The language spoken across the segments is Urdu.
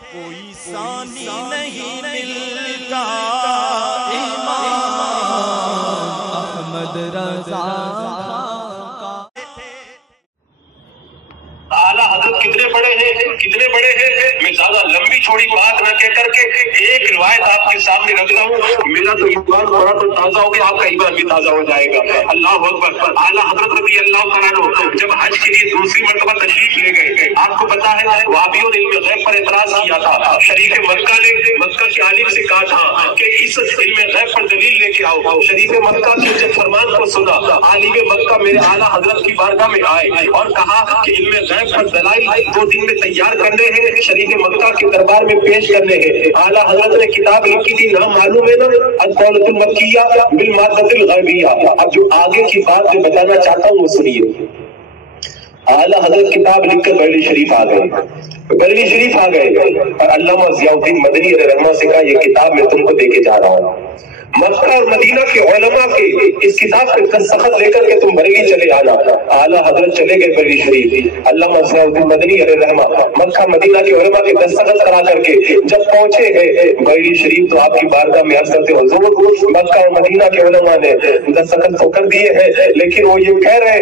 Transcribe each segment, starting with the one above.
کوئی ثانی نہیں ملتا امام احمد رضا اعلیٰ حضرت کتنے بڑے ہیں میں زیادہ لمبی چھوڑی بات نہ کہہ کر کے ایک روایت آپ کے سامنے رکھ رہا ہوں، میرا تو ایمان تھوڑا تو تازہ ہو گیا، آپ کا ایمان بھی تازہ ہو جائے گا۔ اللہ اکبر۔ اعلیٰ حضرت رضی اللہ تعالیٰ عنہ جب حج کے لیے دوسری مرتبہ تشریف لے گئے، آپ کو پتا ہے وہابیوں نے علم غیب پر اعتراض کیا تھا، شریف مکہ نے مکہ کے عالم سے کہا تھا کہ اس علم غیب پر دلیل لے کے آؤ۔ شریف مکہ کے جب فرمان کو سنا، عالم مکہ میرے اعلیٰ حضرت کی بارگاہ میں آئے اور کہا کہ علم غیب پر دلائل 2 دن میں تیار کرنے ہیں، شریف مکہ کے دربار میں پیش کرنے ہیں۔ اعلیٰ حضرت نے کتاب لکھی تھی، نام معلوم ہے نا، الدولۃ المکیہ بالمادۃ الغیبیہ۔ اب جو آگے کی بات میں بتانا چاہتا ہوں وہ سنیے۔ اعلیٰ حضرت کتاب لکھ کر بریلی شریف آ گئے اور علامہ ضیاء الدین مدنی علیہ رحمہ سے کہا یہ کتاب میں تم کو دے کے جا رہا ہوں، مکہ اور مدینہ کے علماء کے اس کتاب کے دستخط لے کر کے تم بریلی چلے آنا۔ اعلیٰ حضرت چلے گئے بریلی شریف، علامہ ضیاء الدین مدنی علیہ رحمہ مکہ مدینہ کے علماء کے دستخط کرا کر کے جب پہنچے ہیں بریلی شریف تو آپ کی بارگاہ میں عرض کرتے حضور مکہ اور مدینہ کے علماء نے دستخط تو کر دیے ہیں، لیکن وہ یہ کہہ رہے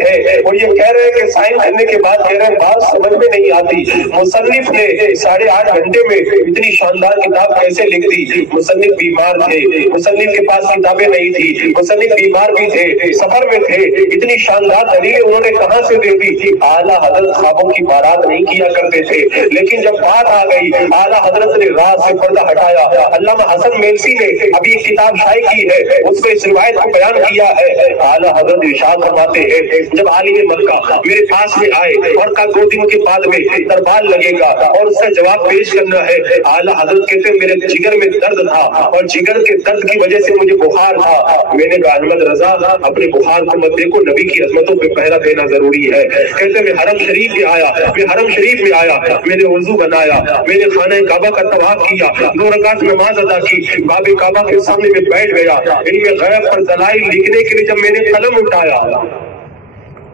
ہیں کہ سائن کرنے کے بعد کہہ رہے ہیں بات سمجھ میں نہیں آتی، مصنف نے 8.5 گھنٹے میں اتنی شاندار کتاب کیسے لکھ دی؟ مصنف بیمار تھے، مصنف کے پاس کتابیں نہیں تھی، مصنف بیمار بھی تھے، سفر میں تھے، اتنی شاندار دلیل انہوں نے کہاں سے دے دی؟ اعلیٰ حضرت خوابوں کی بارات نہیں کیا کرتے تھے، لیکن جب بات آ گئی اعلیٰ حضرت نے رات سے پردہ ہٹایا۔ علامہ حسن میلسی نے ابھی ایک کتاب شائع کی ہے، اس میں اس روایت کو بیان کیا ہے۔ اعلیٰ حضرت ارشاد فرماتے ہیں جب عالم مکہ میرے پاس میں آئے اور کہا 2 دن کے بعد میں دربار لگے گا اور اس سے جواب پیش کرنا ہے، اعلیٰ حضرت کہتے میرے جگر میں درد تھا اور جگر کے درد کی وجہ سے مجھے بخار تھا۔ میں نے کہا احمد رضا اپنے بخار کو مت دیکھو، نبی کی عظمتوں پہ پہرا دینا ضروری ہے۔ کہتے میں حرم شریف میں آیا، میں نے وضو بنایا، میں نے خانہ کعبہ کا طواف کیا، 2 رکعت نماز ادا کی، باب کعبہ کے سامنے میں بیٹھ گیا، علم غیب پر دلائل لکھنے کے لیے جب میں نے قلم اٹھایا،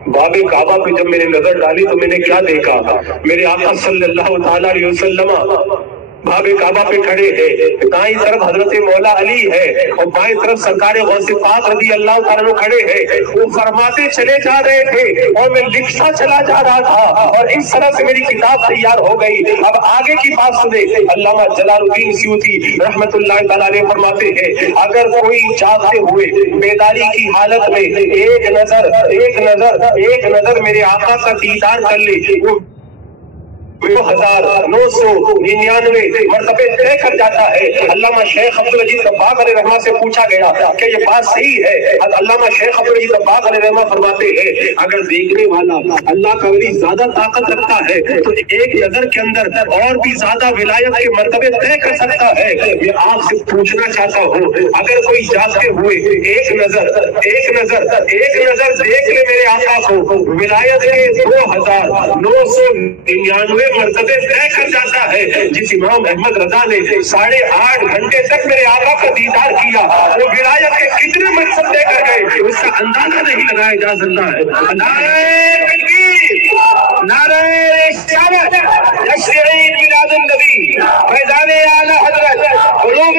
باب کعبہ پہ جب میں نے نظر ڈالی تو میں نے کیا دیکھا؟ میرے آقا صلی اللہ تعالی علیہ وسلم باب کعبہ پہ کھڑے ہیں، دائیں طرف حضرت مولا علی ہے اور بائیں طرف سرکار غوث پاک رضی اللہ تعالیٰ عنہ کھڑے ہیں۔ وہ فرماتے چلے جا رہے تھے اور میں لکھتا چلا جا رہا تھا اور اس طرح سے میری کتاب تیار ہو گئی۔ اب آگے کی بات سنیں، علامہ جلال الدین سیوطی رحمت اللہ تعالیٰ علیہ فرماتے ہیں اگر کوئی جاگتے ہوئے بیداری کی حالت میں ایک نظر میرے آقا کا دیدار کر لے، وہ 2999 مرتبے طے کر جاتا ہے۔ علامہ شیخ عبدالعزیز دباغ علیہ رحمہ سے پوچھا گیا کہ یہ بات صحیح ہے؟ علامہ شیخ عبدالعزیز دباغ علیہ رحمہ فرماتے ہیں اگر دیکھنے والا اللہ کا ولی زیادہ طاقت رکھتا ہے تو ایک نظر کے اندر اور بھی زیادہ ولایت کے مرتبے طے کر سکتا ہے۔ میں آپ سے پوچھنا چاہتا ہوں اگر کوئی جاگتے ہوئے ایک نظر دیکھ لے میرے آقا کو، ولایت کے 2999 مرتبے طے کر جاتا ہے۔ جس امام احمد رضا نے 8.5 گھنٹے تک میرے آقا کا دیدار کیا، وہ ولایت کے کتنے مرتبے طے کر گئے اس کا اندازہ نہیں لگایا جا سکتا ہے۔ نعرہ تکبیر، نعرہ رسالت، جشن عید میلاد النبی، فیضان اعلیٰ حضرت، علوم